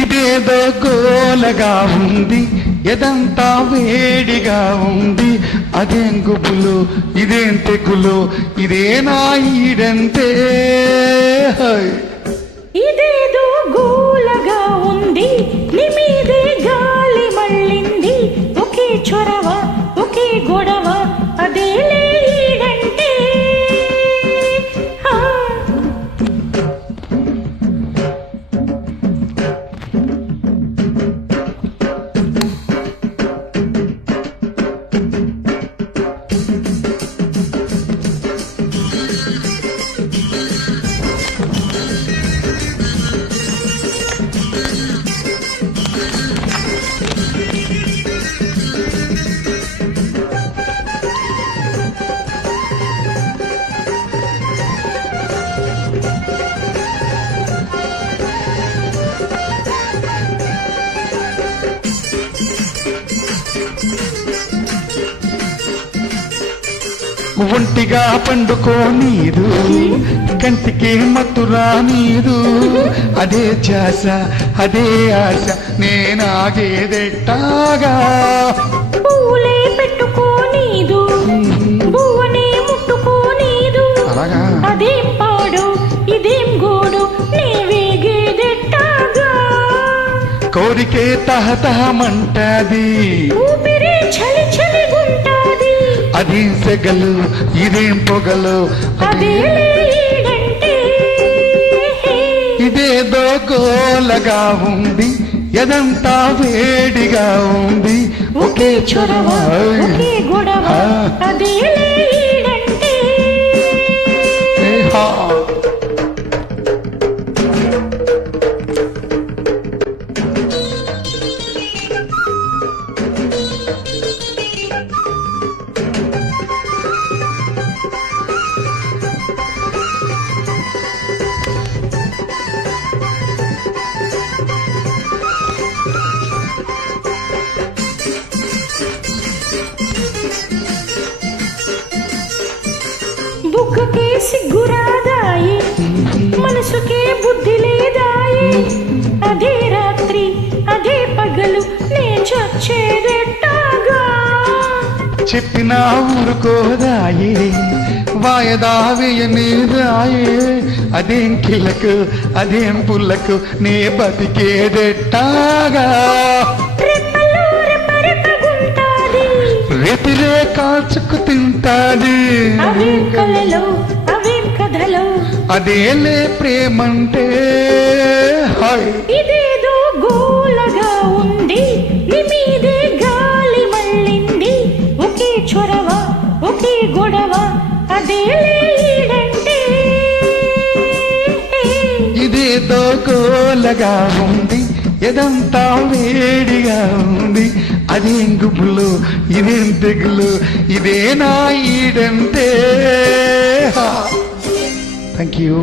ఇదేదో గోలగా ఉంది, ఎదంతా వేడిగా ఉంది. అదేం గుబులు, ఇదేం తెగులు, ఇదేనా ఈడంతే. ఇదేదో గోలగా ఉంది, నీ మీదే గాలి మళ్ళింది. ఒకే చొరవ, ఒకే గొడవ, అదేలే ఈడంటే. ఒంటిగా పండుకో నీరు, కంటికి మత్తురా నీరు. అదే ధ్యాస, అదే ఆశ, నేనాగేదెట్టాగా. పూలే పెట్టుకో నీదు, పువ్వనే ముట్టుకో నీదు. అదేం పాడు, ఇదేం గోడు, నీ వేగేదెట్టాగా. కోరికే తహతహమంటది, ఊపిరి చలి చలిగుంటాది. అదేం సెగలు, ఇదేం పొగలు, ఇదేదో గోలగా ఉంది, ఎదంతా వేడిగా ఉంది. ఒకే చొరవ, ఒకే గొడవ, అదేలే ఈడంటే. బుగ్గకే సిగ్గురాదాయి, మనసుకే బుద్ధి లేదాయి. అదే రాత్రి, అదే పగలు, నే చచ్చేదెట్టాగా. చెప్పినా ఊరుకోదాయి, వాయదా వేయనిదాయి. అదేం కిలకు, అదేం పుల్లకు, నే బతికేదెట్టాగా. రేపిరే కాల్చుకు తింటాది, అదేలే ప్రేమంటే. ఇదేదో గోలగా ఉంది, నీ మీదే గాలి మళ్ళింది. ఒకే చొరవ, ఒకే గొడవ, అదేలే ఈడంటే. ఇదేదో గోలగా ఉంది, ఎదంతా వేడిగా ఉంది. అదేం గుబులు, ఇదేం తెగులు, ఇదేనా ఈడంతే. Thank you.